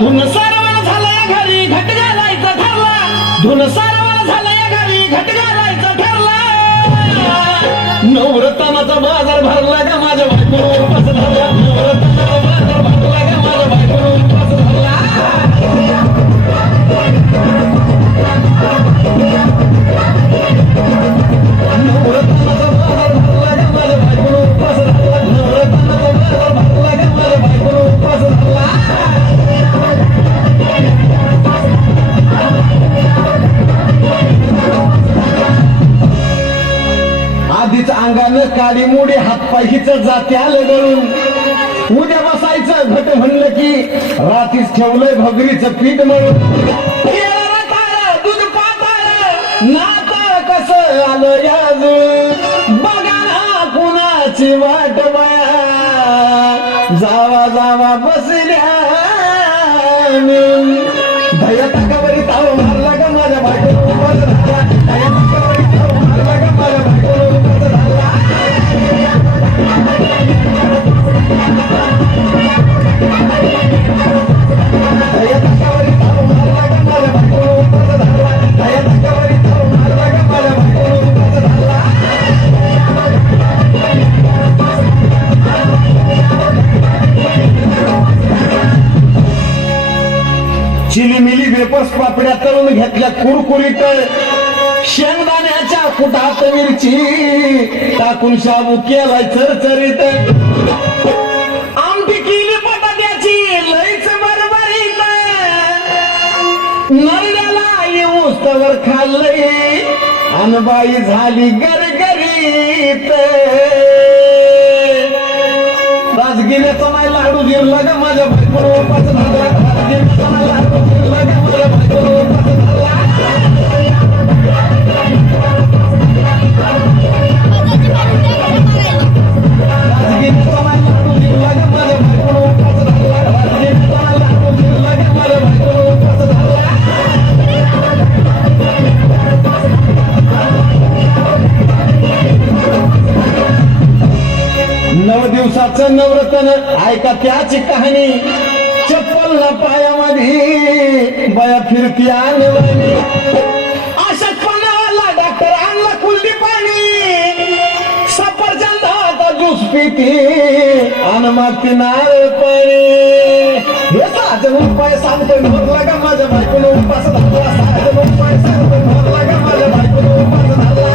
धुन सारवाला झाला घरी घट घालायचा ठरला, धुन सारवाला झाला घरी घट घालायचा ठरला, नवरत्नाचा बाजार भरला ग माझ्या बायकोनं उपास धरला, नवरत्नाचा बाजार भरला ग माझ्या बायकोनं उपास धरला, नवरत्नाचा बाजार भरला ग माझ्या बायकोनं उपास धरला, नवरत्नाचा बाजार भरला ग माझ्या बायकोनं उपास धरला. आधीच अंगानं काळी मोडी हातपाय हिच जाते आलं गळून, उद्या बसायचं घट म्हणलं की रात्रीच ठेवलंय भगरीचं पीठ म्हणून, दूध पाताळ नाता कसं आलं याजून, बघा ना कुणाची वाट बया जावा जावा बसल्या दया टाकावरी ताव मारला ग माझ्या बायकोनं उपास धरला, दया टाकावरी ताव मारला ग माझ्या बायकोनं उपास धरला, दया टाकावरी ताव मारला ग माझ्या बायकोनं उपास धरला, दया टाकावरी ताव मारला ग माझ्या बायकोनं उपास धरला. चिलीमिली वेपर्स पापड्या तळून घेतल्या कुरकुरीत, शेंगदाण्याच्या कुटात मिरची टाकून शाबू केलाय चरचरीत, आमटी केली बटाट्याची लईच बरबरीत, नरड्याला येऊस तवर खाल्लंय अनबाई झाली गरगरीत, राजगिऱ्याचा नाही लाडू जिरला ग माझ्या बायकोनं उपास धरला, राजगिऱ्याचा नाही लाडू जिरला ग माझ्या बायकोनं उपास धरला, राजगिऱ्याचा नाही लाडू जिरला ग माझ्या बायकोनं उपास धरला, राजगिऱ्याचा नाही लाडू जिरला ग माझ्या बायकोनं उपास धरला. 9 दिवसाचं नवरत्न ऐका त्याची कहाणी, चप्पल ना पायामध्ये बया फिरती आणवानी, अशक्तपणाला डॉक्टर आणला कुलदी पाणी, सफरचंदाचा ज्यूस पिती आणि मागती नारळ पाणी, हे साजन उपाय सांगतोय भरला का माझ्या बायकोनं उपास धरला, साजन उपाय सांगतोय भरला का माझ्या बायकोनं उपास धरला.